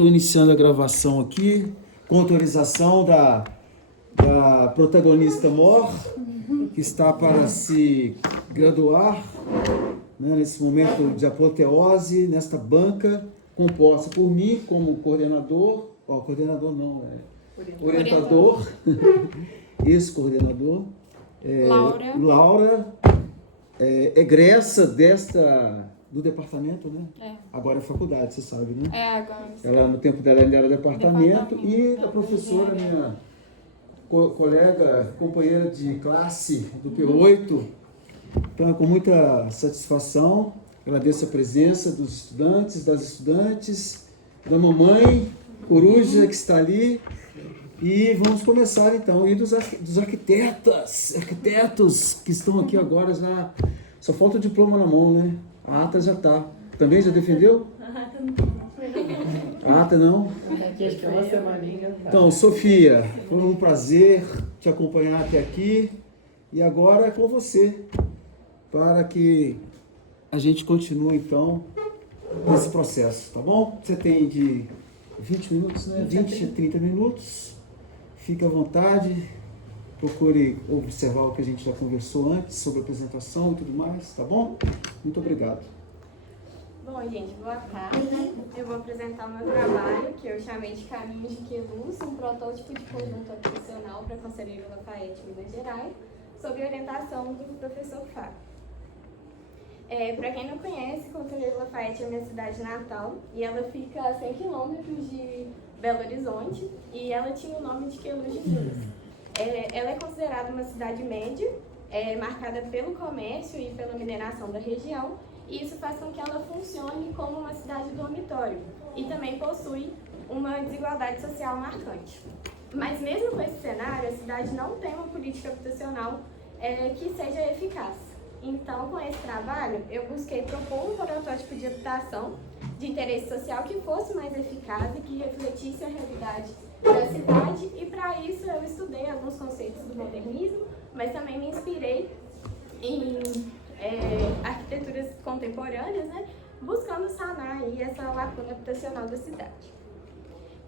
Estou iniciando a gravação aqui, com autorização da protagonista Mor, que está para se graduar, né, nesse momento de apoteose, nesta banca, composta por mim como coordenador, orientador, ex-coordenador, Laura, egressa do departamento, né? Agora é faculdade, você sabe, né? Agora. Ela, no tempo dela, ainda era departamento. E a professora, minha colega, companheira de classe do P8. Então, com muita satisfação, agradeço a presença dos estudantes, das estudantes, da mamãe, coruja que está ali. E vamos começar, então, e dos arquitetos que estão aqui agora já. Só falta o diploma na mão, né? A ata já está. Também já defendeu? A ata não? Acho que é uma semaninha. Então, Sofia, foi um prazer te acompanhar até aqui. E agora é com você, para que a gente continue, então, nesse processo, tá bom? Você tem de 20 minutos, né? 20 a 30 minutos. Fique à vontade. Procure observar o que a gente já conversou antes sobre a apresentação e tudo mais, tá bom? Muito obrigado. Bom, gente, boa tarde. Eu vou apresentar o meu trabalho, que eu chamei de Caminho de Queluz, um protótipo de conjunto habitacional para Conselheiro Lafayette, Minas Gerais, sob orientação do professor Fábio. Para quem não conhece, Conselheiro Lafayette é minha cidade natal e ela fica a 100 quilômetros de Belo Horizonte e ela tinha o nome de Queluz de Minas. Ela é considerada uma cidade média, marcada pelo comércio e pela mineração da região, e isso faz com que ela funcione como uma cidade dormitório e também possui uma desigualdade social marcante. Mas mesmo com esse cenário, a cidade não tem uma política habitacional que seja eficaz. Então, com esse trabalho, eu busquei propor um protótipo de habitação de interesse social que fosse mais eficaz e que refletisse a realidade da cidade, e para isso eu estudei alguns conceitos do modernismo, mas também me inspirei em arquiteturas contemporâneas, né, buscando sanar aí essa lacuna habitacional da cidade.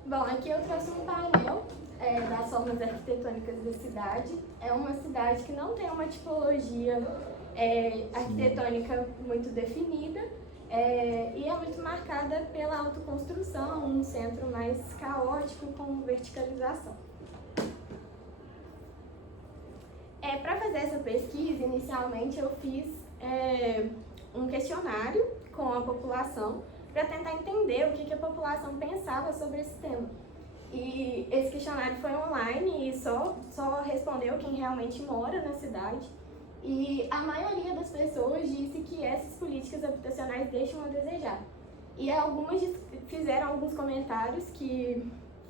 Bom, aqui eu trouxe um painel das formas arquitetônicas da cidade. É uma cidade que não tem uma tipologia arquitetônica muito definida, e é muito marcada pela autoconstrução, um centro mais caótico com verticalização. Para fazer essa pesquisa, inicialmente eu fiz um questionário com a população para tentar entender o que a população pensava sobre esse tema. E esse questionário foi online e só respondeu quem realmente mora na cidade. E a maioria das pessoas disse que essas políticas habitacionais deixam a desejar. E algumas fizeram alguns comentários que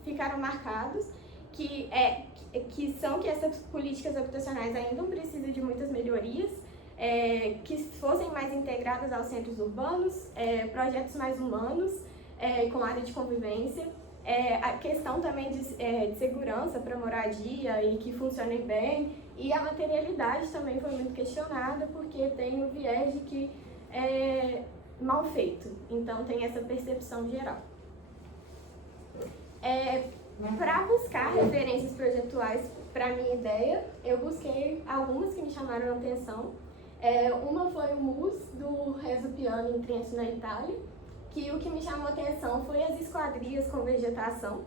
ficaram marcados, que essas políticas habitacionais ainda precisam de muitas melhorias, que fossem mais integradas aos centros urbanos, projetos mais humanos, com área de convivência, a questão também de segurança para moradia e que funcionem bem, e a materialidade também foi muito questionada, porque tem o viés de que é mal feito, então tem essa percepção geral. Para buscar referências projetuais para a minha ideia, eu busquei algumas que me chamaram a atenção. Uma foi o MUS, do Rezo Piano em Trento, na Itália, que o que me chamou a atenção foi as esquadrias com vegetação,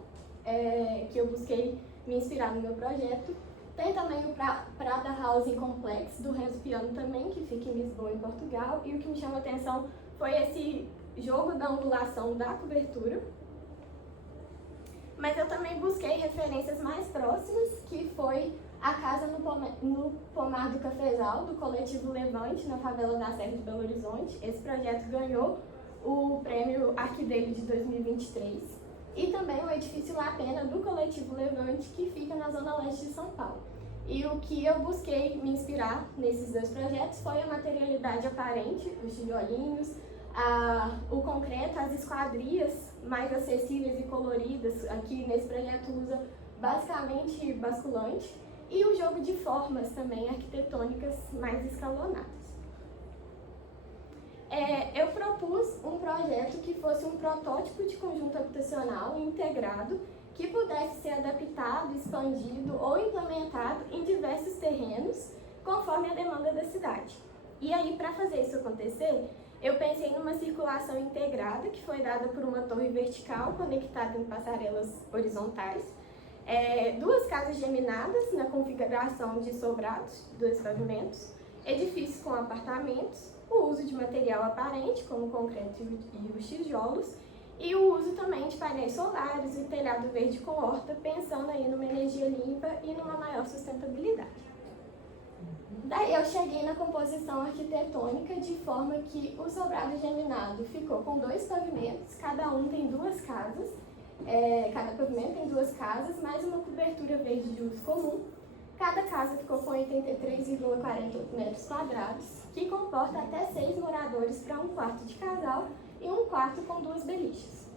que eu busquei me inspirar no meu projeto. Tem também o Prada Housing Complex, do Renzo Piano também, que fica em Lisboa, em Portugal. E o que me chamou a atenção foi esse jogo da angulação da cobertura. Mas eu também busquei referências mais próximas, que foi a casa no Pomar do Cafezal, do Coletivo Levante, na favela da Serra de Belo Horizonte. Esse projeto ganhou o prêmio Arquidele de 2023. E também o edifício La Pena, do Coletivo Levante, que fica na zona leste de São Paulo. E o que eu busquei me inspirar nesses dois projetos foi a materialidade aparente, os tijolinhos, o concreto, as esquadrias mais acessíveis e coloridas. Aqui nesse projeto usa basicamente basculante, e o jogo de formas também arquitetônicas mais escalonadas. eu propus um projeto que fosse um protótipo de conjunto habitacional integrado que pudesse ser adaptado, expandido ou implementado em diversos terrenos, conforme a demanda da cidade. E aí, para fazer isso acontecer, eu pensei numa circulação integrada, que foi dada por uma torre vertical conectada em passarelas horizontais, 2 casas geminadas na configuração de sobrados, 2 pavimentos, edifícios com apartamentos, o uso de material aparente, como o concreto e os tijolos, e o uso também de painéis solares e telhado verde com horta, pensando aí numa energia limpa e numa maior sustentabilidade. Daí eu cheguei na composição arquitetônica de forma que o sobrado geminado ficou com 2 pavimentos, cada um tem 2 casas, cada pavimento tem 2 casas, mais uma cobertura verde de uso comum. Cada casa ficou com 83,40 metros quadrados, que comporta até 6 moradores para um quarto de casal e um quarto com 2 beliches.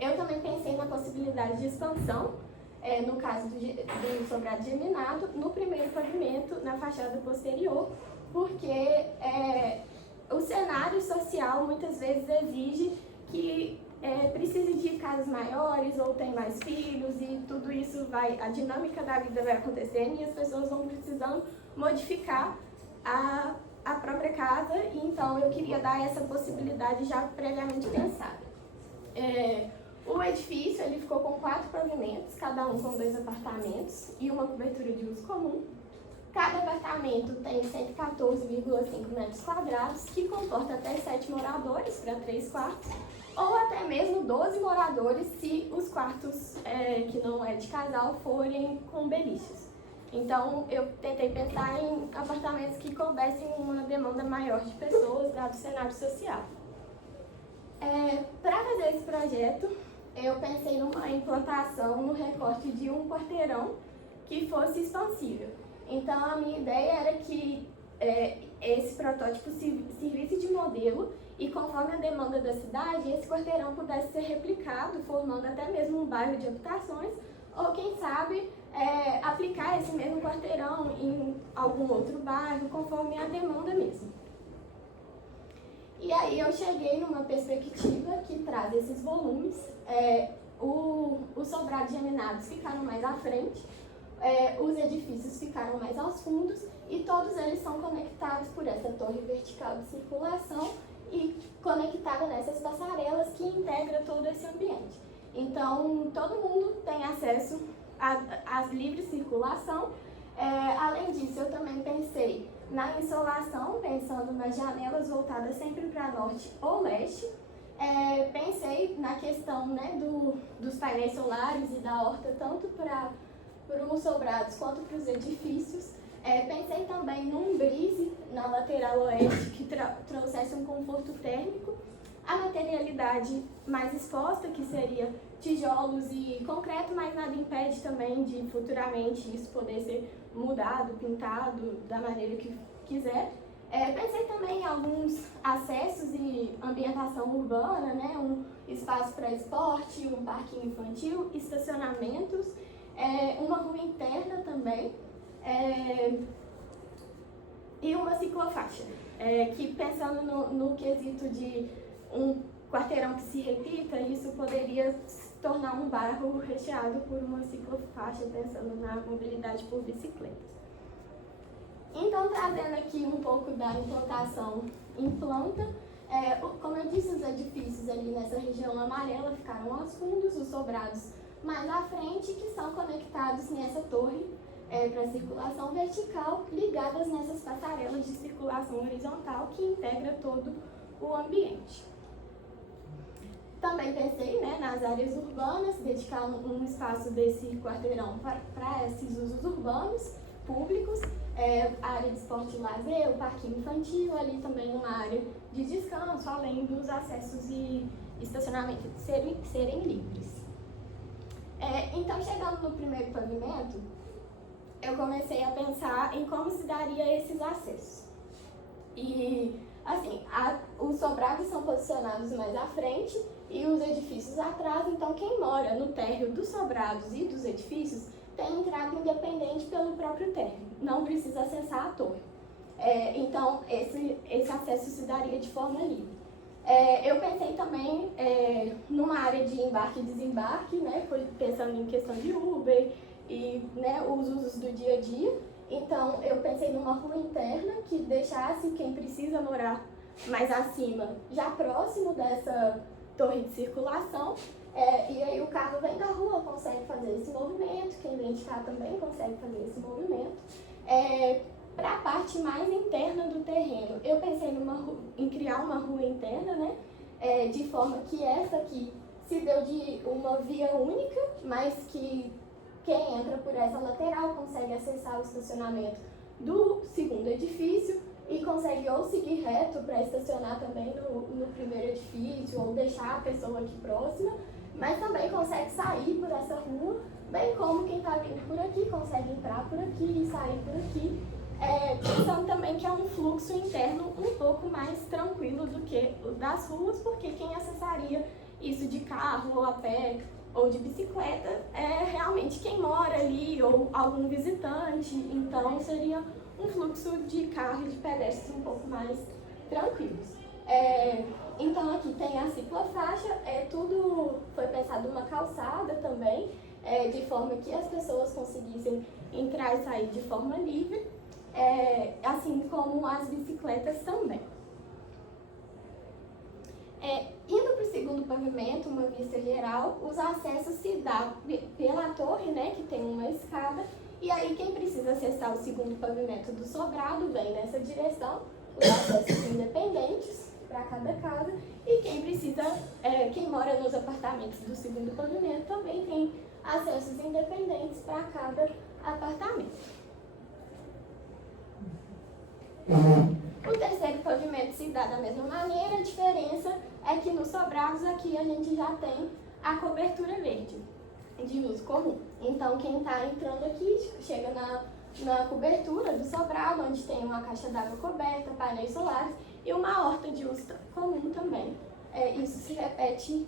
Eu também pensei na possibilidade de expansão, no caso do sobrado geminado, no primeiro pavimento, na fachada posterior, porque o cenário social muitas vezes exige que precise de casas maiores ou tem mais filhos e tudo isso a dinâmica da vida vai acontecendo e as pessoas vão precisando modificar a própria casa, e então eu queria dar essa possibilidade já previamente pensada. O edifício ele ficou com 4 pavimentos, cada um com 2 apartamentos e uma cobertura de uso comum. Cada apartamento tem 114,5 metros quadrados, que comporta até 7 moradores para 3 quartos, ou até mesmo 12 moradores se os quartos que não é de casal forem com beliches. Então eu tentei pensar em apartamentos que coubessem uma demanda maior de pessoas, dado o cenário social. Para fazer esse projeto, eu pensei numa implantação no recorte de um quarteirão que fosse expansível. Então a minha ideia era que esse protótipo servisse de modelo e, conforme a demanda da cidade, esse quarteirão pudesse ser replicado, formando até mesmo um bairro de habitações, ou quem sabe aplicar esse mesmo quarteirão em algum outro bairro, conforme a demanda mesmo. E aí eu cheguei numa perspectiva que traz esses volumes. Os sobrados geminados ficaram mais à frente, os edifícios ficaram mais aos fundos e todos eles são conectados por essa torre vertical de circulação e conectada nessas passarelas que integra todo esse ambiente. Então, todo mundo tem acesso à livre circulação. Além disso, eu também pensei na insolação, pensando nas janelas voltadas sempre para norte ou leste. Pensei na questão, né, dos painéis solares e da horta, tanto para os sobrados quanto para os edifícios. Pensei também num brise na lateral oeste que trouxesse um conforto térmico. A materialidade mais exposta, que seria tijolos e concreto, mas nada impede também de futuramente isso poder ser mudado, pintado da maneira que quiser. Pensei também em alguns acessos e ambientação urbana, né? Um espaço para esporte, um parquinho infantil, estacionamentos, uma rua interna também, e uma ciclofaixa, que pensando no quesito de um quarteirão que se repita, isso poderia se tornar um bairro recheado por uma ciclofaixa, pensando na mobilidade por bicicletas. Então, trazendo aqui um pouco da implantação em planta, como eu disse, os edifícios ali nessa região amarela ficaram aos fundos, os sobrados mais à frente, que são conectados nessa torre para circulação vertical, ligadas nessas passarelas de circulação horizontal que integra todo o ambiente. Também pensei, né, nas áreas urbanas, dedicar um espaço desse quarteirão para esses usos urbanos, públicos, a área de esporte e lazer, o parquinho infantil, ali também uma área de descanso, além dos acessos e estacionamento serem livres. Então, chegando no primeiro pavimento, eu comecei a pensar em como se daria esses acessos. E, assim, os sobrados são posicionados mais à frente e os edifícios atrás, então quem mora no térreo dos sobrados e dos edifícios tem entrada independente pelo próprio térreo, não precisa acessar a torre. Então, esse acesso se daria de forma livre. Eu pensei também numa área de embarque e desembarque, né, pensando em questão de Uber e, né, os usos do dia a dia. Então, eu pensei numa rua interna que deixasse quem precisa morar mais acima, já próximo dessa torre de circulação. E aí o carro vem da rua, consegue fazer esse movimento, quem vem de cá também consegue fazer esse movimento. Para a parte mais interna do terreno, eu pensei em criar uma rua interna, né? De forma que essa aqui se deu de uma via única, mas que quem entra por essa lateral consegue acessar o estacionamento do segundo edifício e consegue ou seguir reto para estacionar também no primeiro edifício ou deixar a pessoa aqui próxima, mas também consegue sair por essa rua, bem como quem está vindo por aqui consegue entrar por aqui e sair por aqui. Pensando também que é um fluxo interno um pouco mais tranquilo do que o das ruas, porque quem acessaria isso de carro ou a pé ou de bicicleta é realmente quem mora ali ou algum visitante, então seria um fluxo de carro e de pedestres um pouco mais tranquilos. Então aqui tem a ciclofaixa, tudo foi pensado uma calçada também, de forma que as pessoas conseguissem entrar e sair de forma livre, assim como as bicicletas também. Indo para o segundo pavimento, uma vista geral, os acessos se dão pela torre, né, que tem uma escada, e aí quem precisa acessar o segundo pavimento do sobrado vem nessa direção, os acessos independentes para cada casa, e quem mora nos apartamentos do segundo pavimento também tem acessos independentes para cada apartamento. O terceiro pavimento se dá da mesma maneira, a diferença é que nos sobrados aqui a gente já tem a cobertura verde, de uso comum. Então quem está entrando aqui chega na cobertura do sobrado, onde tem uma caixa d'água coberta, painéis solares e uma horta de uso comum também. Isso se repete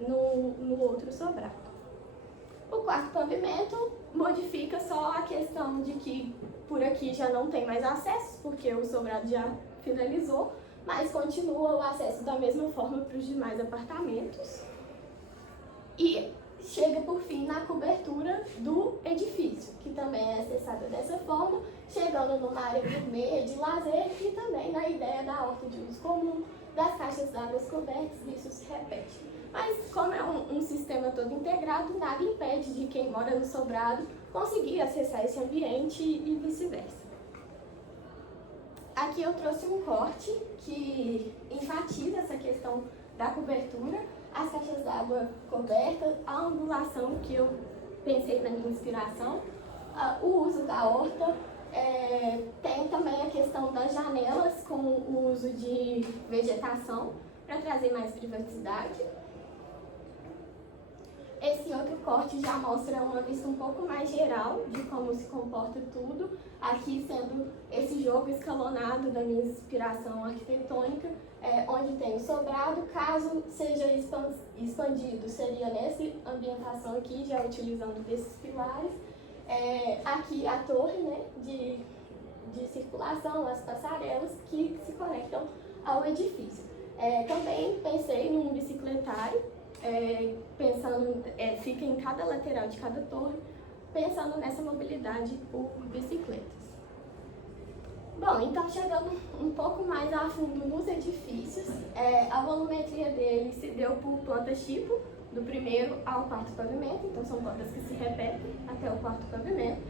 no outro sobrado. O quarto pavimento modifica só a questão de que por aqui já não tem mais acesso, porque o sobrado já finalizou, mas continua o acesso da mesma forma para os demais apartamentos. E chega por fim na cobertura do edifício, que também é acessada dessa forma, chegando numa área gourmet de lazer e também na ideia da horta de uso comum, das caixas d'água cobertas, isso se repete. Mas como é um sistema todo integrado, nada impede de quem mora no sobrado conseguir acessar esse ambiente e vice-versa. Aqui eu trouxe um corte que enfatiza essa questão da cobertura, as caixas d'água cobertas, a angulação que eu pensei na minha inspiração, o uso da horta, tem também a questão das janelas com o uso de vegetação para trazer mais privacidade. Esse outro corte já mostra uma vista um pouco mais geral de como se comporta tudo, aqui sendo esse jogo escalonado da minha inspiração arquitetônica, onde tem o sobrado, caso seja expandido, seria nessa ambientação aqui, já utilizando desses pilares. Aqui a torre, né, de circulação, as passarelas que se conectam ao edifício. Também pensei num bicicletário, pensando, fica em cada lateral de cada torre, pensando nessa mobilidade por bicicletas. Bom, então chegando um pouco mais a fundo nos edifícios, a volumetria dele se deu por plantas tipo, do primeiro ao quarto pavimento, então são plantas que se repetem até o quarto pavimento,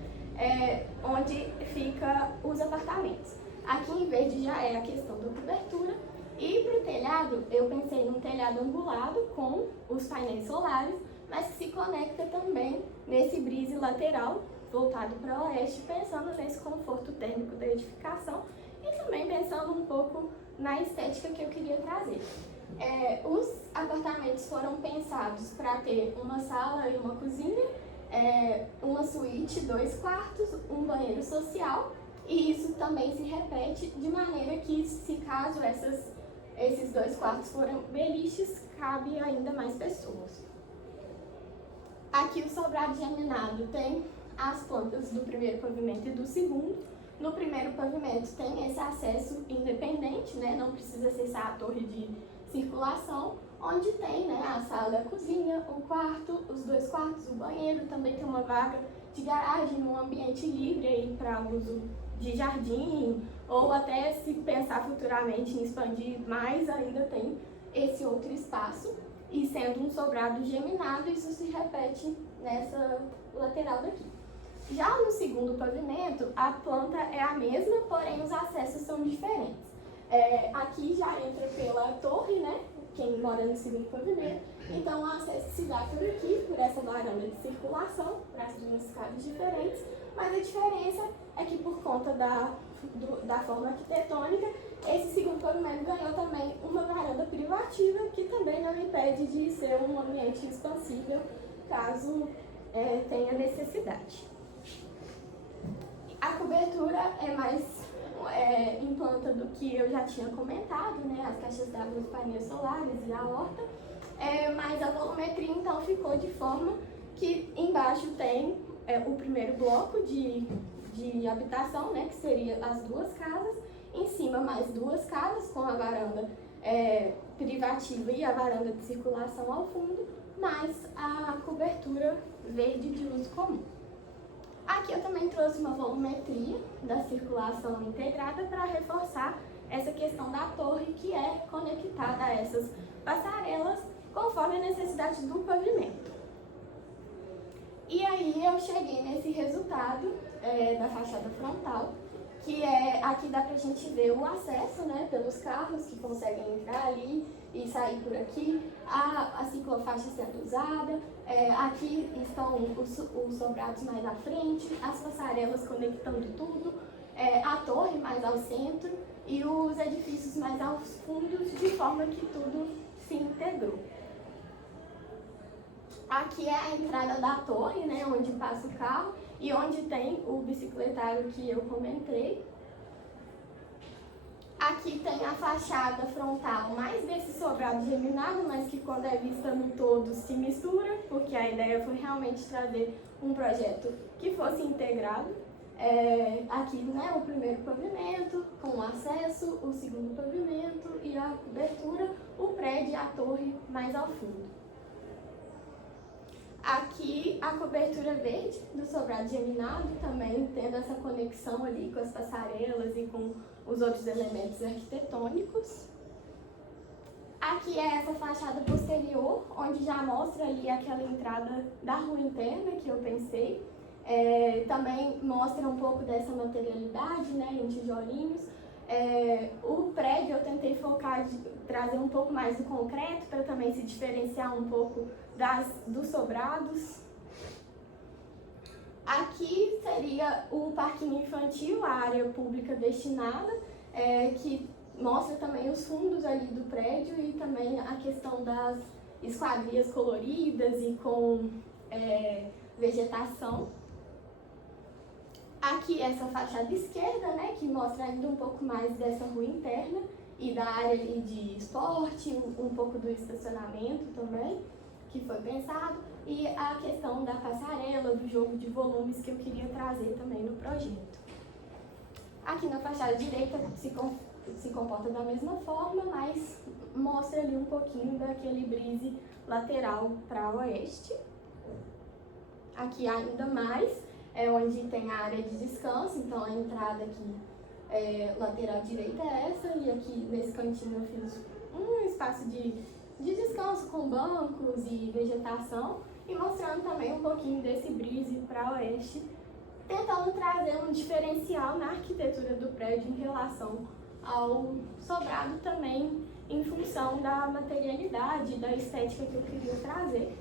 onde fica os apartamentos. Aqui em verde já é a questão da cobertura. E para o telhado, eu pensei num telhado angulado com os painéis solares, mas que se conecta também nesse brise lateral, voltado para o oeste, pensando nesse conforto térmico da edificação e também pensando um pouco na estética que eu queria trazer. Os apartamentos foram pensados para ter uma sala e uma cozinha, uma suíte, 2 quartos, um banheiro social, e isso também se repete de maneira que, se caso esses 2 quartos foram beliches, cabe ainda mais pessoas. Aqui o sobrado geminado tem as plantas do primeiro pavimento e do segundo, No primeiro pavimento tem esse acesso independente, né? Não precisa acessar a torre de circulação, onde tem, né, a sala, a cozinha, o quarto, os 2 quartos, o banheiro, também tem uma vaga de garagem, um ambiente livre aí para uso de jardim, ou até se pensar futuramente em expandir mais, ainda tem esse outro espaço. E sendo um sobrado geminado, isso se repete nessa lateral daqui. Já no segundo pavimento, a planta é a mesma, porém os acessos são diferentes. Aqui já entra pela torre, né? Quem mora no segundo pavimento. Então o acesso se dá por aqui, por essa varanda de circulação, para as 2 casas diferentes. Mas a diferença é que por conta da forma arquitetônica, esse segundo pavimento ganhou também uma varanda privativa, que também não impede de ser um ambiente expansível, caso tenha necessidade. A cobertura é mais em planta do que eu já tinha comentado, né? As caixas d'água, os painéis solares e a horta. Mas a volumetria então ficou de forma que embaixo tem o primeiro bloco de habitação, né? Que seria as 2 casas. Em cima mais 2 casas com a varanda privativa e a varanda de circulação ao fundo, mais a cobertura verde de uso comum. Aqui eu também trouxe uma volumetria da circulação integrada para reforçar essa questão da torre que é conectada a essas passarelas conforme a necessidade do pavimento. E aí eu cheguei nesse resultado da fachada frontal, que aqui dá pra gente ver o acesso, né, pelos carros que conseguem entrar ali e sair por aqui, a ciclofaixa sendo usada, aqui estão os sobrados mais à frente, as passarelas conectando tudo, a torre mais ao centro e os edifícios mais aos fundos, de forma que tudo se integrou. Aqui é a entrada da torre, né, onde passa o carro e onde tem o bicicletário que eu comentei. Aqui tem a fachada frontal mais desse sobrado geminado, mas que quando é vista no todo se mistura, porque a ideia foi realmente trazer um projeto que fosse integrado. Aqui, né, o primeiro pavimento com o acesso, o segundo pavimento e a cobertura, o prédio e a torre mais ao fundo. Aqui a cobertura verde do sobrado geminado, também tendo essa conexão ali com as passarelas e com os outros elementos arquitetônicos. Aqui é essa fachada posterior, onde já mostra ali aquela entrada da rua interna que eu pensei. Também mostra um pouco dessa materialidade, né, em tijolinhos. O prédio eu tentei focar, trazer um pouco mais do concreto para também se diferenciar um pouco dos sobrados. Aqui seria o parquinho infantil, a área pública destinada, que mostra também os fundos ali do prédio e também a questão das esquadrias coloridas e com vegetação. Aqui essa fachada esquerda, né, que mostra ainda um pouco mais dessa rua interna e da área ali de esporte, um pouco do estacionamento também, que foi pensado, e a questão da passarela, do jogo de volumes que eu queria trazer também no projeto. Aqui na fachada direita se comporta da mesma forma, mas mostra ali um pouquinho daquele brise lateral para oeste. Aqui ainda mais, onde tem a área de descanso, então a entrada aqui lateral direita é essa, e aqui nesse cantinho eu fiz um espaço de descanso com bancos e vegetação, e mostrando também um pouquinho desse brise para oeste, tentando trazer um diferencial na arquitetura do prédio em relação ao sobrado também, em função da materialidade, da estética que eu queria trazer.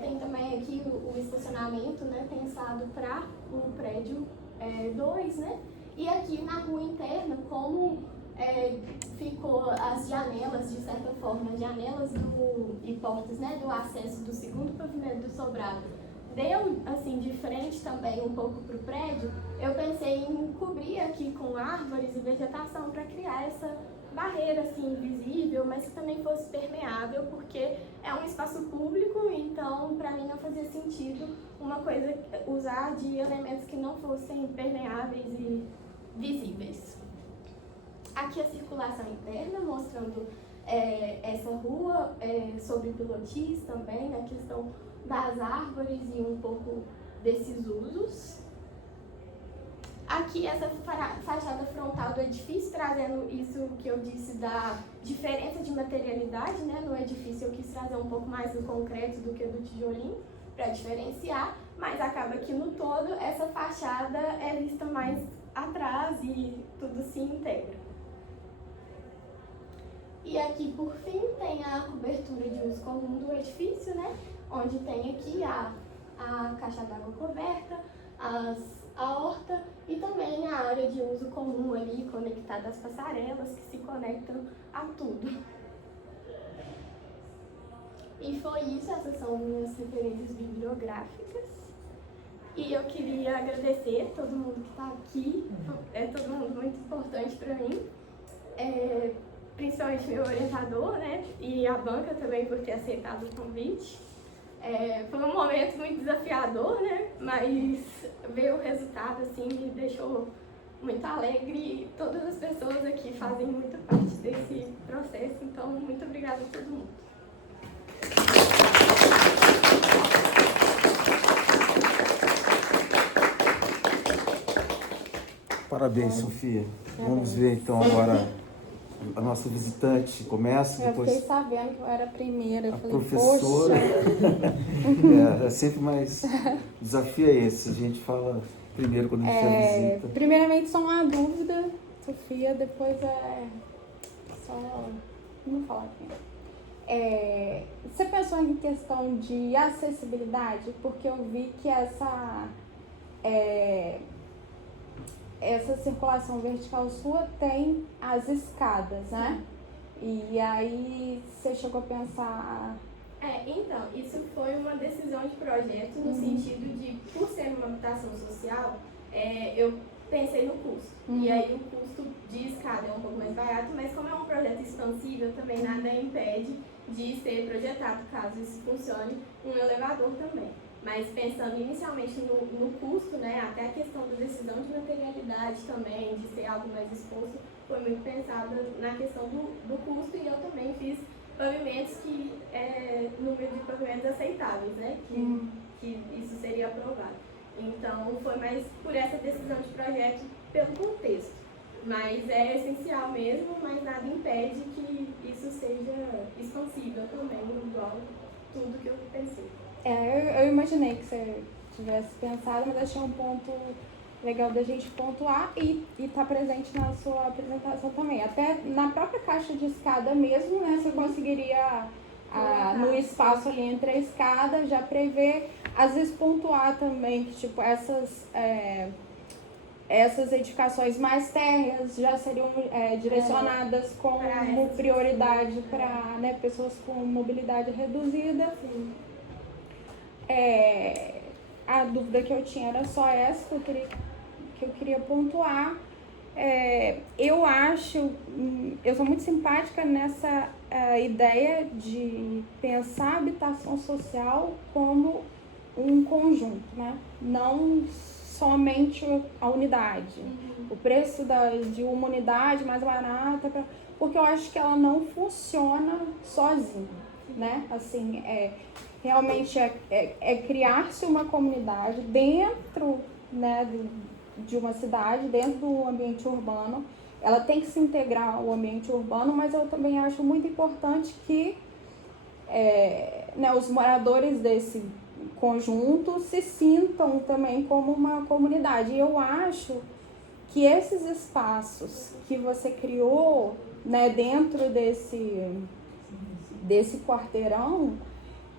Tem também aqui o estacionamento, né, pensado para o prédio 2, né? E aqui na rua interna, como ficou as janelas, de certa forma, janelas e portas, né, do acesso do segundo pavimento do sobrado, deu assim de frente também um pouco para o prédio, eu pensei em cobrir aqui com árvores e vegetação para criar essa barreira assim invisível, mas que também fosse permeável, porque é um espaço público, então para mim não fazia sentido uma coisa usar de elementos que não fossem permeáveis e visíveis. Aqui a circulação interna, mostrando essa rua, sobre pilotis também, a questão das árvores e um pouco desses usos. Aqui essa fachada frontal do edifício, trazendo isso que eu disse da diferença de materialidade, né? No edifício eu quis trazer um pouco mais do concreto do que do tijolinho, para diferenciar, mas acaba que no todo essa fachada é vista mais atrás e tudo se integra. E aqui, por fim, tem a cobertura de uso comum do edifício, né? Onde tem aqui a caixa d'água coberta, a horta e também a área de uso comum ali, conectada às passarelas, que se conectam a tudo. E foi isso, essas são minhas referências bibliográficas. E eu queria agradecer a todo mundo que está aqui, é todo mundo muito importante para mim. Principalmente meu orientador, né, e a banca também por ter aceitado o convite. Foi um momento muito desafiador, né, mas ver o resultado assim me deixou muito alegre e todas as pessoas aqui fazem muita parte desse processo, então muito obrigada a todo mundo. Parabéns, Sofia. Vamos ver então agora a nossa visitante começa, depois Eu fiquei sabendo que eu era a primeira. Eu a falei, professora. poxa. É sempre mais... O desafio é esse, a gente fala primeiro quando a gente faz visita. Primeiramente, só uma dúvida, Sofia, depois só... Não vou falar aqui. Você pensou em questão de acessibilidade? Porque eu vi que essa circulação vertical sua tem as escadas, né? E aí você chegou a pensar... Então, isso foi uma decisão de projeto no sentido de, por ser uma habitação social, eu pensei no custo. E aí o custo de escada é um pouco mais barato, mas como é um projeto expansível, também nada impede de ser projetado, caso isso funcione, um elevador também. Mas pensando inicialmente no custo, né, até a questão da decisão de materialidade também, de ser algo mais exposto, foi muito pensada na questão do custo, e eu também fiz pavimentos número de pavimentos aceitáveis, né, que isso seria aprovado. Então foi mais por essa decisão de projeto, pelo contexto. Mas é essencial mesmo, mas nada impede que isso seja expansível também, igual tudo que eu pensei. Eu imaginei que você tivesse pensado, mas achei um ponto legal da gente pontuar e tá presente na sua apresentação também. Até na própria caixa de escada mesmo, né? Você conseguiria, no espaço ali entre a escada, já prever, às vezes pontuar também que, tipo, essas edificações mais térreas já seriam direcionadas como prioridade para, né, pessoas com mobilidade reduzida. Sim. A dúvida que eu tinha era só essa que eu queria pontuar. Eu sou muito simpática nessa ideia de pensar a habitação social como um conjunto, né? Não somente a unidade. O preço de uma unidade mais barata, porque eu acho que ela não funciona sozinha, né? Assim, realmente criar-se uma comunidade dentro, né, de uma cidade, dentro do ambiente urbano. Ela tem que se integrar ao ambiente urbano, mas eu também acho muito importante que né, os moradores desse conjunto se sintam também como uma comunidade. E eu acho que esses espaços que você criou, né, dentro desse quarteirão,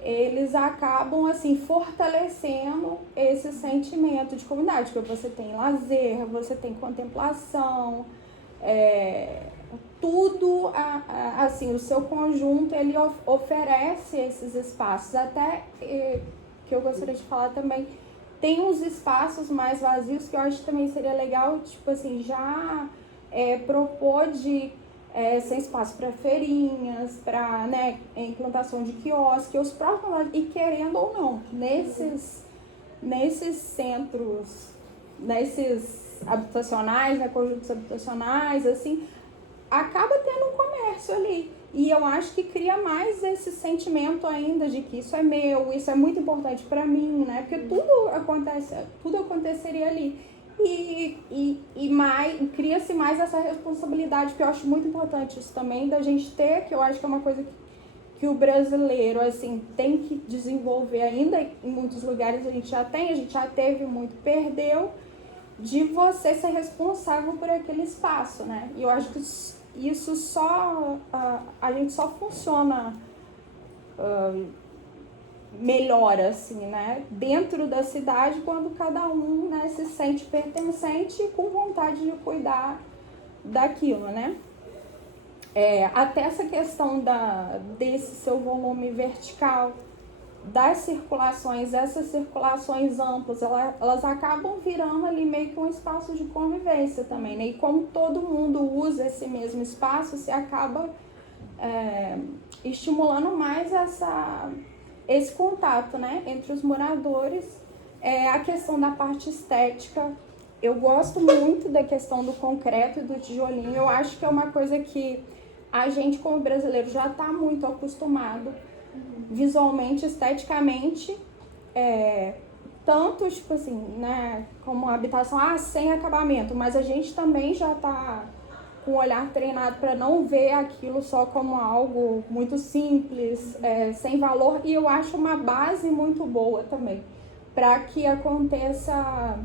eles acabam assim fortalecendo esse sentimento de comunidade, porque você tem lazer, você tem contemplação, tudo assim, o seu conjunto ele oferece esses espaços. Até que eu gostaria de falar também, tem uns espaços mais vazios que eu acho que também seria legal, tipo assim, já propor de sem espaço para feirinhas, para, né, implantação de quiosque, os próprios, e querendo ou não, nesses centros, nesses habitacionais, né, conjuntos habitacionais, assim, acaba tendo um comércio ali. E eu acho que cria mais esse sentimento ainda de que isso é meu, isso é muito importante para mim, né? Porque tudo aconteceria ali. E mais, cria-se mais essa responsabilidade, que eu acho muito importante isso também, da gente ter, que eu acho que é uma coisa que o brasileiro, assim, tem que desenvolver ainda, em muitos lugares a gente já teve muito, perdeu, de você ser responsável por aquele espaço, né? E eu acho que isso só, a gente só funciona melhor, assim, né? Dentro da cidade, quando cada um, né, se sente pertencente e com vontade de cuidar daquilo, né? Até essa questão desse seu volume vertical, das circulações, essas circulações amplas, elas acabam virando ali meio que um espaço de convivência também, né? E como todo mundo usa esse mesmo espaço, se acaba estimulando mais esse contato, né, entre os moradores. A questão da parte estética, eu gosto muito da questão do concreto e do tijolinho. Eu acho que é uma coisa que a gente, como brasileiro, já está muito acostumado visualmente, esteticamente, tanto, tipo assim, né, como habitação, sem acabamento, mas a gente também já está com o olhar treinado para não ver aquilo só como algo muito simples, sem valor, e eu acho uma base muito boa também, para que aconteça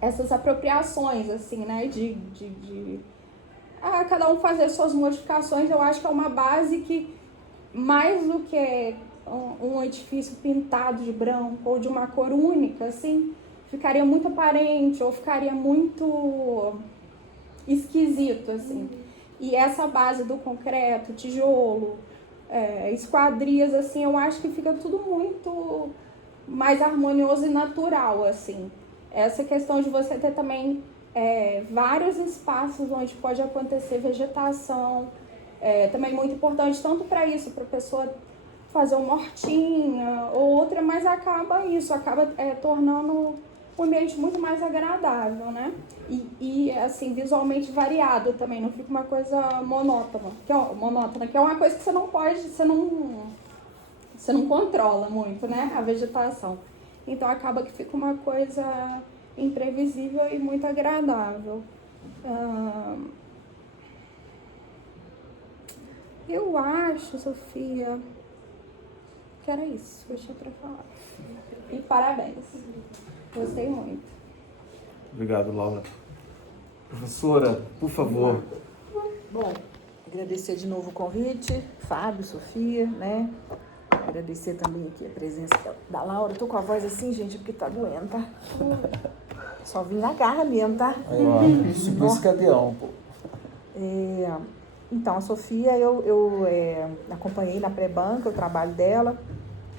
essas apropriações, assim, né, cada um fazer suas modificações. Eu acho que é uma base que, mais do que um edifício pintado de branco ou de uma cor única, assim, ficaria muito aparente ou ficaria muito esquisito, assim. E essa base do concreto, tijolo, esquadrias, assim, eu acho que fica tudo muito mais harmonioso e natural, assim. Essa questão de você ter também vários espaços onde pode acontecer vegetação, também muito importante, tanto para isso, para a pessoa fazer uma hortinha ou outra, mas acaba tornando um ambiente muito mais agradável, né? E assim, visualmente variado também, não fica uma coisa monótona, que é uma coisa que você não controla muito, né? A vegetação. Então acaba que fica uma coisa imprevisível e muito agradável. Eu acho, Sofia, que era isso que eu tinha para falar. E parabéns. Gostei muito. Obrigado, Laura. Professora, por favor. Bom, agradecer de novo o convite, Fábio, Sofia, né? Agradecer também aqui a presença da Laura. Eu tô com a voz assim, gente, porque tá doendo, tá? Só vim na garra mesmo, tá? Subiu esse cadeão, pô. Então, a Sofia, eu acompanhei na pré-banca o trabalho dela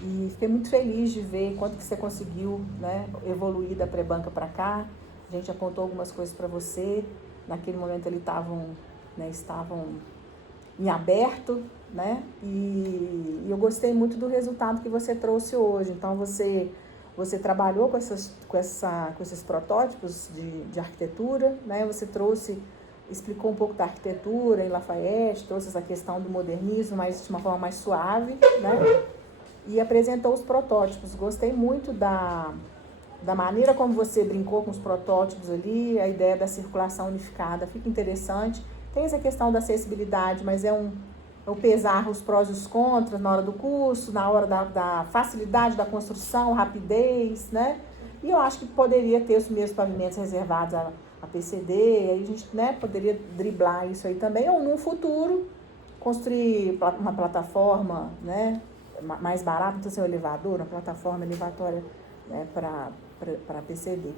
e fiquei muito feliz de ver quanto que você conseguiu, né, evoluir da pré-banca para cá. A gente apontou algumas coisas para você. Naquele momento eles estavam em aberto, né? E eu gostei muito do resultado que você trouxe hoje. Então, você trabalhou com esses protótipos de arquitetura, né? Você explicou um pouco da arquitetura em Lafayette, trouxe essa questão do modernismo, mas de uma forma mais suave, né? E apresentou os protótipos. Gostei muito da maneira como você brincou com os protótipos ali, a ideia da circulação unificada, fica interessante. Tem essa questão da acessibilidade, mas é o pesar os prós e os contras na hora do curso, na hora da facilidade da construção, rapidez, né? E eu acho que poderia ter os mesmos pavimentos reservados a PCD, aí a gente, né, poderia driblar isso aí também, ou num futuro construir uma plataforma, né, mais barata, então ser um elevador, uma plataforma elevatória, né, para PCD.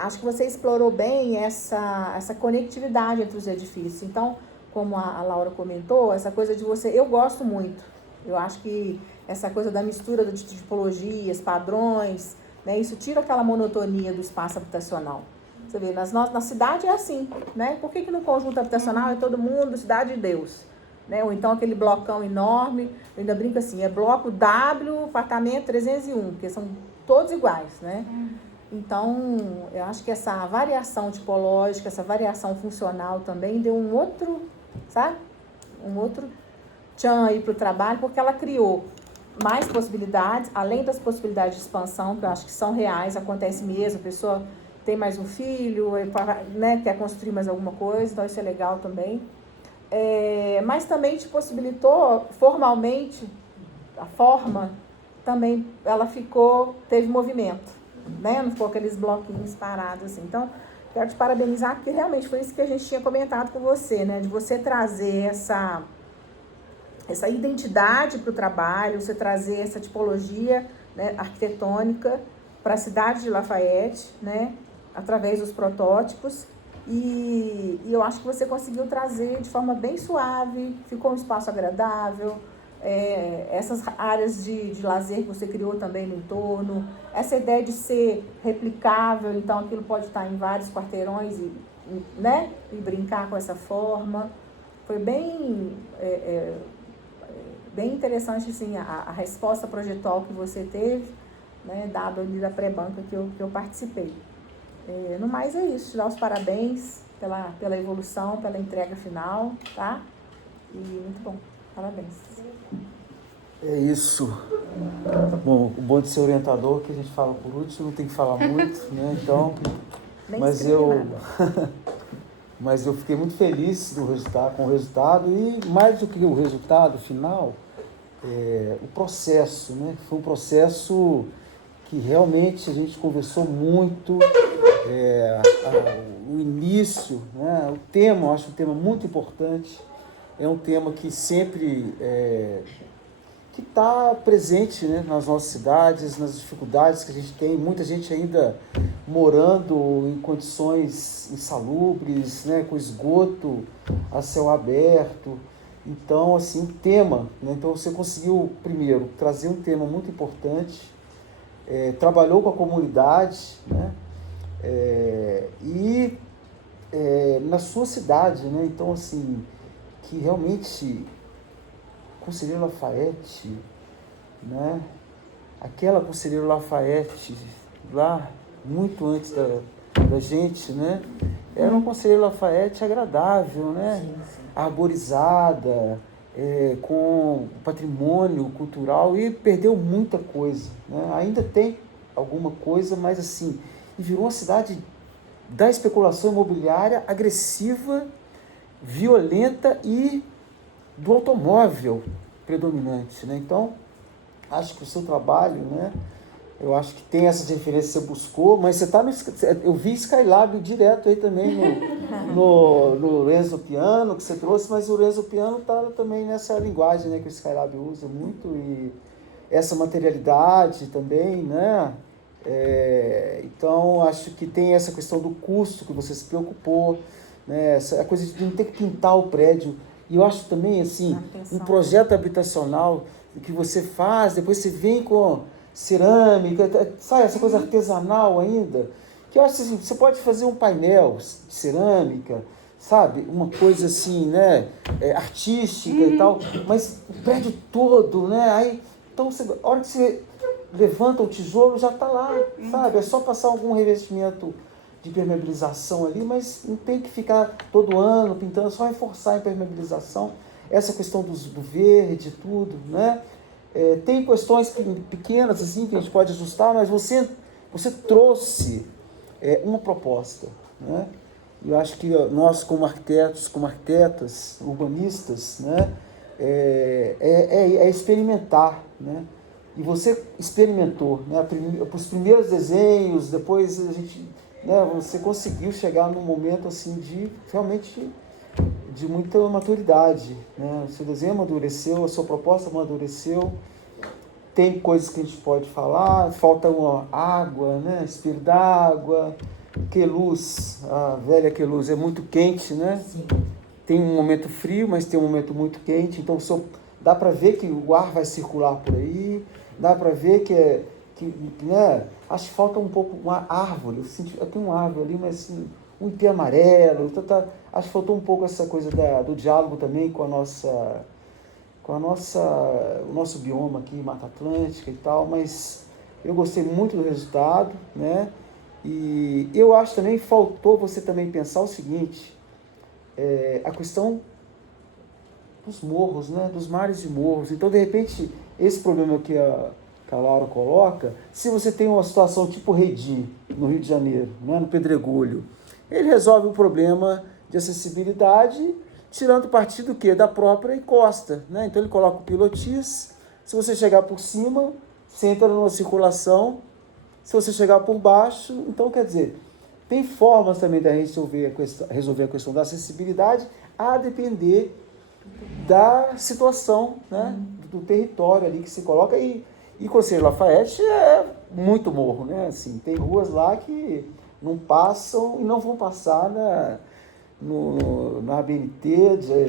Acho que você explorou bem essa conectividade entre os edifícios. Então, como a Laura comentou, essa coisa de eu gosto muito. Eu acho que essa coisa da mistura de tipologias, padrões, né, isso tira aquela monotonia do espaço habitacional. Você vê, na cidade é assim, né? Por que no conjunto habitacional é todo mundo, cidade de Deus? Né? Ou então aquele blocão enorme, eu ainda brinco assim, é bloco W, apartamento 301, porque são todos iguais, né? Então, eu acho que essa variação tipológica, essa variação funcional também deu um outro, sabe? Um outro tchan aí para o trabalho, porque ela criou mais possibilidades, além das possibilidades de expansão, que eu acho que são reais, acontece mesmo, a pessoa tem mais um filho, né, quer construir mais alguma coisa, então isso é legal também. Mas também te possibilitou, formalmente, a forma também, ela teve movimento, né? Não ficou aqueles bloquinhos parados assim. Então, quero te parabenizar, porque realmente foi isso que a gente tinha comentado com você, né? De você trazer essa identidade para o trabalho, você trazer essa tipologia, né, arquitetônica para a cidade de Lafayette, né? Através dos protótipos. E eu acho que você conseguiu trazer de forma bem suave, ficou um espaço agradável, essas áreas de lazer que você criou também no entorno, essa ideia de ser replicável, então aquilo pode estar em vários quarteirões né, e brincar com essa forma. Foi bem interessante assim, a resposta projetual que você teve, né, dado ali da pré-banca que eu participei. No mais é isso, te dar os parabéns pela evolução, pela entrega final, tá? E muito bom, parabéns. É isso. Bom, o bom de ser orientador, que a gente fala por último, não tem que falar muito, né? Então, mas eu fiquei muito feliz com o resultado e mais do que o resultado final, o processo, né? Foi um processo que realmente a gente conversou muito, o início, né? O tema, eu acho um tema muito importante, é um tema que sempre que está presente, né, nas nossas cidades, nas dificuldades que a gente tem, muita gente ainda morando em condições insalubres, né, com esgoto a céu aberto. Então, assim, tema, né, então você conseguiu, primeiro, trazer um tema muito importante, trabalhou com a comunidade, né, e na sua cidade, né, então, assim, que realmente Conselheiro Lafayette, né? Aquela Conselheiro Lafayette lá, muito antes da gente, né? Era uma Conselheiro Lafayette agradável, né? Sim, sim. Arborizada, com patrimônio cultural e perdeu muita coisa, né? Ainda tem alguma coisa, mas assim, e virou uma cidade da especulação imobiliária agressiva, violenta e do automóvel predominante, né? Então, acho que o seu trabalho, né? Eu acho que tem essas referências que você buscou, mas você está no... Eu vi Skylab direto aí também no Renzo Piano, que você trouxe, mas o Renzo Piano está também nessa linguagem, né, que o Skylab usa muito, e essa materialidade também, né? Então, acho que tem essa questão do custo que você se preocupou, né? Essa coisa de não ter que pintar o prédio. E eu acho também, assim, um projeto habitacional que você faz, depois você vem com cerâmica, sabe, essa coisa artesanal ainda, que eu acho assim, você pode fazer um painel de cerâmica, sabe, uma coisa assim, né, artística e tal, mas o prédio todo, né, aí, então, a hora que você levanta o tijolo, já está lá, sabe, é só passar algum revestimento de impermeabilização ali, mas não tem que ficar todo ano pintando, só reforçar a impermeabilização, essa questão do verde, tudo, né? Tem questões pequenas assim que a gente pode ajustar, mas você trouxe uma proposta, né? Eu acho que nós, como arquitetos, como arquitetas, urbanistas, né, experimentar, né? E você experimentou, né? Os primeiros desenhos, depois a gente, né, você conseguiu chegar num momento assim de realmente de muita maturidade, né? O seu desenho amadureceu, a sua proposta amadureceu, tem coisas que a gente pode falar, falta uma água, né? Espírito d'água, Queluz, a velha Queluz é muito quente, né? Sim. Tem um momento frio, mas tem um momento muito quente, então dá para ver que o ar vai circular por aí, dá para ver que né? Acho que falta um pouco uma árvore, eu tenho uma árvore ali, mas assim, um ipê amarelo, então acho que faltou um pouco essa coisa do diálogo também com o nosso bioma aqui, Mata Atlântica e tal, mas eu gostei muito do resultado, né? E eu acho também faltou você também pensar o seguinte, a questão dos morros, né? Dos mares e morros. Então, de repente, esse problema que a Laura coloca, se você tem uma situação tipo Redi, no Rio de Janeiro, né? No Pedregulho, ele resolve o problema de acessibilidade tirando partido do quê? Da própria encosta, né? Então, ele coloca o pilotis, se você chegar por cima, você entra numa circulação, se você chegar por baixo, então, quer dizer, tem formas também de resolver a questão da acessibilidade a depender da situação, né, do território ali que se coloca. E Conselheiro Lafayette é muito morro, né? Assim, tem ruas lá que não passam e não vão passar na ABNT,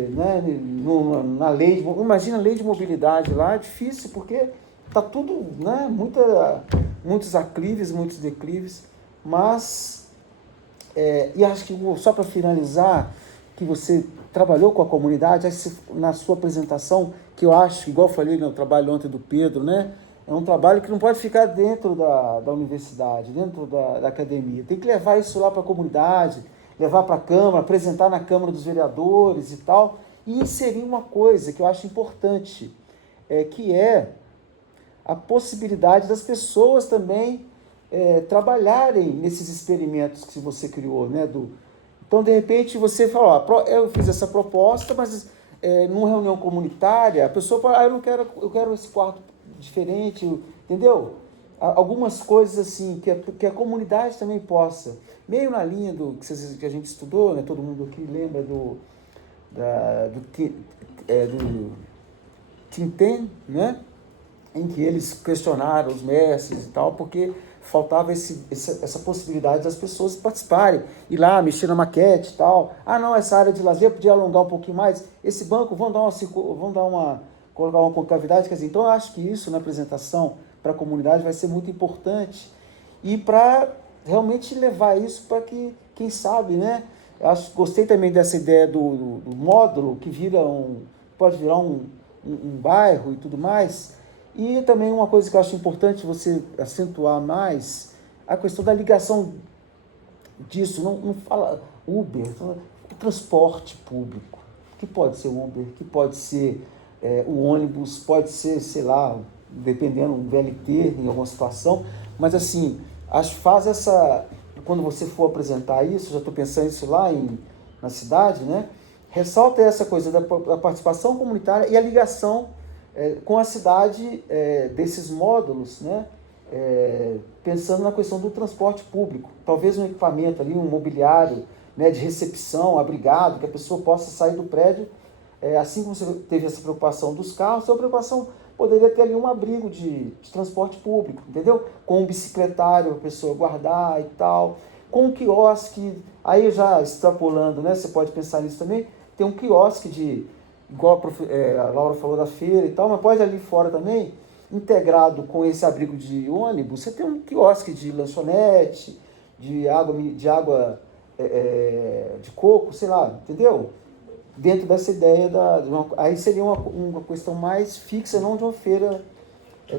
né, na lei, imagina a lei de mobilidade lá, é difícil porque está tudo, né, muitos aclives, muitos declives, mas, e acho que só para finalizar, que você trabalhou com a comunidade, na sua apresentação, que eu acho, igual eu falei no trabalho ontem do Pedro, né, é um trabalho que não pode ficar dentro da universidade, dentro da academia, tem que levar isso lá para a comunidade, levar para a Câmara, apresentar na Câmara dos Vereadores e tal, e inserir uma coisa que eu acho importante, que é a possibilidade das pessoas também trabalharem nesses experimentos que você criou, né? Então, de repente, você fala, ó, eu fiz essa proposta, mas numa reunião comunitária, a pessoa fala, eu quero esse quarto diferente, entendeu? Algumas coisas assim, que a comunidade também possa, meio na linha do que a gente estudou, né? Todo mundo aqui lembra do Tintin, né? Em que eles questionaram os mestres e tal, porque faltava essa possibilidade das pessoas participarem, ir lá, mexer na maquete e tal. Ah, não, essa área de lazer podia alongar um pouquinho mais. Esse banco, colocar uma concavidade. Quer dizer, então eu acho que isso na apresentação para a comunidade vai ser muito importante e para realmente levar isso para que, quem sabe, né? Gostei também dessa ideia do módulo que pode virar um bairro e tudo mais. E também uma coisa que eu acho importante você acentuar mais, a questão da ligação disso, não fala Uber, fala o transporte público, que pode ser Uber, que pode ser o ônibus, pode ser, sei lá, dependendo, um VLT em alguma situação, mas assim, quando você for apresentar isso, já estou pensando isso lá na cidade, né? Ressalta essa coisa da participação comunitária e a ligação com a cidade desses módulos, né? Pensando na questão do transporte público, talvez um equipamento ali, um mobiliário, né, de recepção, abrigado, que a pessoa possa sair do prédio, assim como você teve essa preocupação dos carros, a preocupação poderia ter ali um abrigo de transporte público, entendeu? Com um bicicletário, a pessoa guardar e tal, com um quiosque, aí já extrapolando, né, você pode pensar nisso também, tem um quiosque igual a Laura falou da feira e tal, mas pode ali fora também, integrado com esse abrigo de ônibus, você tem um quiosque de lanchonete, de água de coco, sei lá, entendeu? Dentro dessa ideia, aí seria uma questão mais fixa, não de uma feira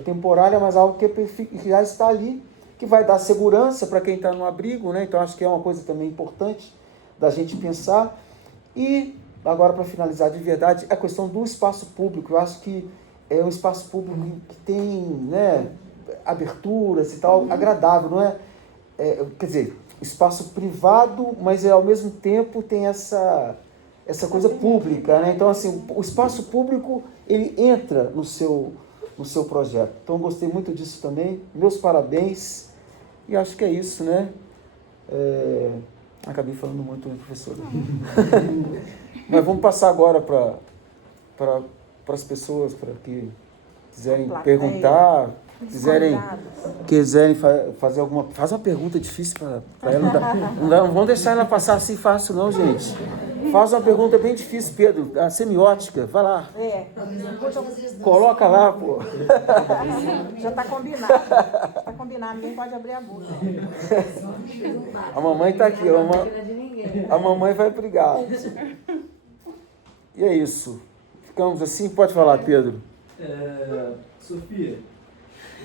temporária, mas algo que já está ali, que vai dar segurança para quem está no abrigo, né? Então acho que é uma coisa também importante da gente pensar. E agora, para finalizar de verdade, a questão do espaço público. Eu acho que é um espaço público que tem, né, aberturas e tal, agradável, não é? Quer dizer, espaço privado, mas ao mesmo tempo tem essa coisa pública, né? Então, assim, o espaço público, ele entra no seu projeto. Então, gostei muito disso também. Meus parabéns. E acho que é isso, né? Acabei falando muito, né, professora? Mas vamos passar agora para as pessoas, para que quiserem perguntar, quiserem fazer alguma... Faz uma pergunta difícil para ela. Não vamos deixar ela passar assim fácil, não, gente. Faz uma pergunta bem difícil, Pedro. A semiótica, vai lá. Coloca lá, pô. Já está combinado. Está combinado, ninguém pode abrir a boca. A mamãe está aqui. A mamãe vai brigar. E é isso. Ficamos assim? Pode falar, Pedro. Sofia,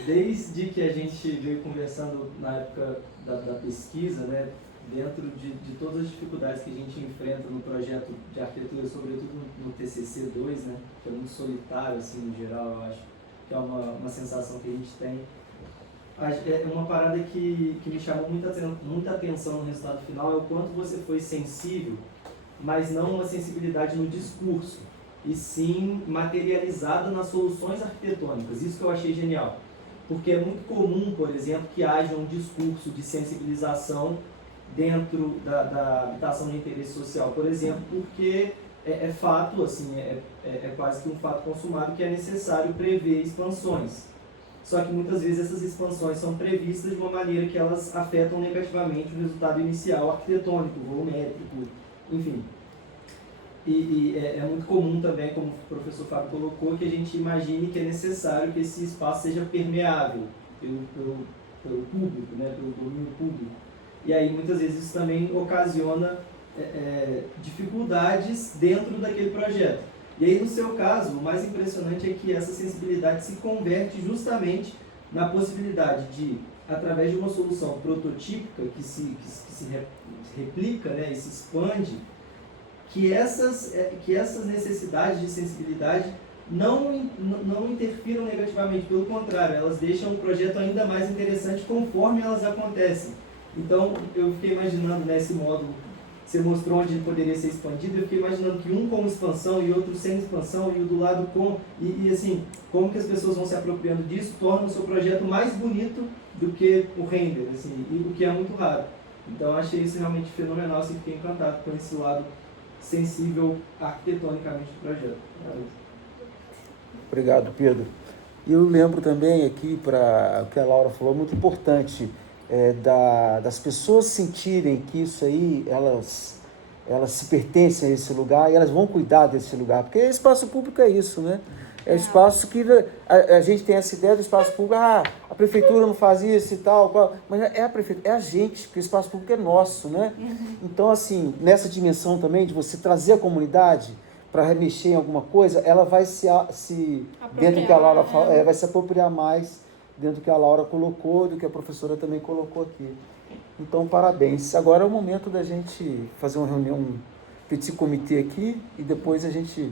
Desde que a gente veio conversando na época da pesquisa, né, dentro de todas as dificuldades que a gente enfrenta no projeto de arquitetura, sobretudo no TCC2, né, que é muito solitário, assim, no geral, eu acho, que é uma sensação que a gente tem. É uma parada que me chamou muita atenção no resultado final, é o quanto você foi sensível, mas não uma sensibilidade no discurso, e sim materializada nas soluções arquitetônicas. Isso que eu achei genial. Porque é muito comum, por exemplo, que haja um discurso de sensibilização dentro da habitação de interesse social, por exemplo, porque é fato, assim, é quase que um fato consumado que é necessário prever expansões. Só que muitas vezes essas expansões são previstas de uma maneira que elas afetam negativamente o resultado inicial arquitetônico, volumétrico, enfim. E é muito comum também, como o professor Fábio colocou, que a gente imagine que é necessário que esse espaço seja permeável pelo público, né, pelo domínio público. E aí muitas vezes isso também ocasiona dificuldades dentro daquele projeto. E aí no seu caso, o mais impressionante é que essa sensibilidade se converte justamente na possibilidade de, através de uma solução prototípica que se replica, né, e se expande, que essas necessidades de sensibilidade não interfiram negativamente, pelo contrário, elas deixam o projeto ainda mais interessante conforme elas acontecem. Então, eu fiquei imaginando nesse módulo, você mostrou onde ele poderia ser expandido, eu fiquei imaginando que um com expansão e outro sem expansão, e o do lado com... E assim, como que as pessoas vão se apropriando disso, torna o seu projeto mais bonito do que o render, assim, o que é muito raro. Então, eu achei isso realmente fenomenal, assim, fiquei encantado com esse lado sensível arquitetonicamente do projeto. Obrigado, Pedro. E eu lembro também aqui, para o que a Laura falou, muito importante, das pessoas sentirem que isso aí, elas se pertencem a esse lugar e elas vão cuidar desse lugar, porque espaço público é isso, né? É espaço que a gente tem essa ideia do espaço público, a prefeitura não faz isso e tal, mas é a prefeitura, é a gente, porque o espaço público é nosso, né? Então, assim, nessa dimensão também de você trazer a comunidade para mexer em alguma coisa, ela vai dentro do que a Laura fala, vai se apropriar mais dentro do que a Laura colocou, do que a professora também colocou aqui. Então, parabéns. Agora é o momento da gente fazer uma reunião, um petit comitê aqui, e depois a gente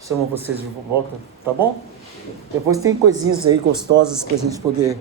chama vocês de volta, tá bom? Depois tem coisinhas aí gostosas para a gente poder